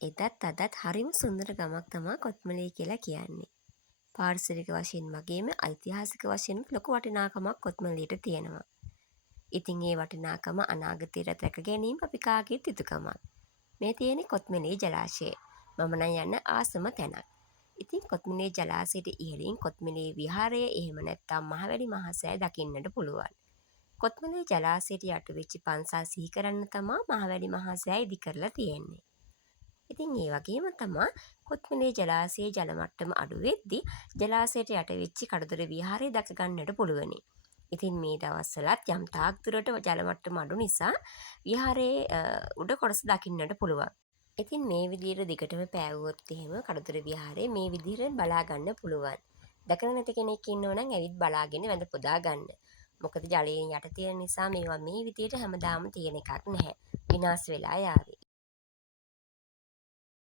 එදත් අදත් හරිම සුන්දර ගමක් තමා කොත්මලේ කියලා කියන්නේ. පාරිසරික වශයෙන් වගේම ඓතිහාසික වශයෙන් ලොකු වටිනාකමක් කොත්මලේට තියෙනවා. ඉතින් ඒ වටිනාකම අනාගතයට රැක ගැනීම අපි කාගේත් යුතුකමක්. මේ තියෙන්නේ කොත්මලේ ජලාශය. මම නම් යන්න ආසම තැනක්. ඉතින් කොත්මලේ ජලාශයට ඉහළින් කොත්මලේ විහාරය එහෙම නැත්නම් මහවැලි මහසෑය දකින්නට පුළුවන්. කොත්මලේ ජලාශයට යට වෙච්ච පන්සල් සිහි කරන්න තමා මහවැලි මහසෑය ඉදි කරලා තියෙන්නේ. ඉතින් ඒ වගේම තමා කොත්මලේ ජලාශයේ ජල මට්ටම අඩු වෙද්දී ජලාශයට යට වෙච්ච කඩතොර විහාරය දැක ගන්නට පුළුවනි. ඉතින් මේ දවස්වලත් යම් තාක් දුරට ජල මට්ටම අඩු නිසා විහාරයේ උඩ කොටස දකින්නට පුළුවන්. ඉතින් මේ විදිහට දිගටම පෑවුවොත් එහෙම කඩතොර විහාරය මේ විදිහට බලා ගන්න පුළුවන්. දැකලා නැති කෙනෙක් ඉන්නව නම් ඇවිත් බලාගෙන වැඳ පුදා ගන්න. මොකද ජලයෙන් යට තියෙන නිසා මේවා මේ විදිහට හැමදාම තියෙන එකක් නැහැ. විනාශ වෙලා යාවි.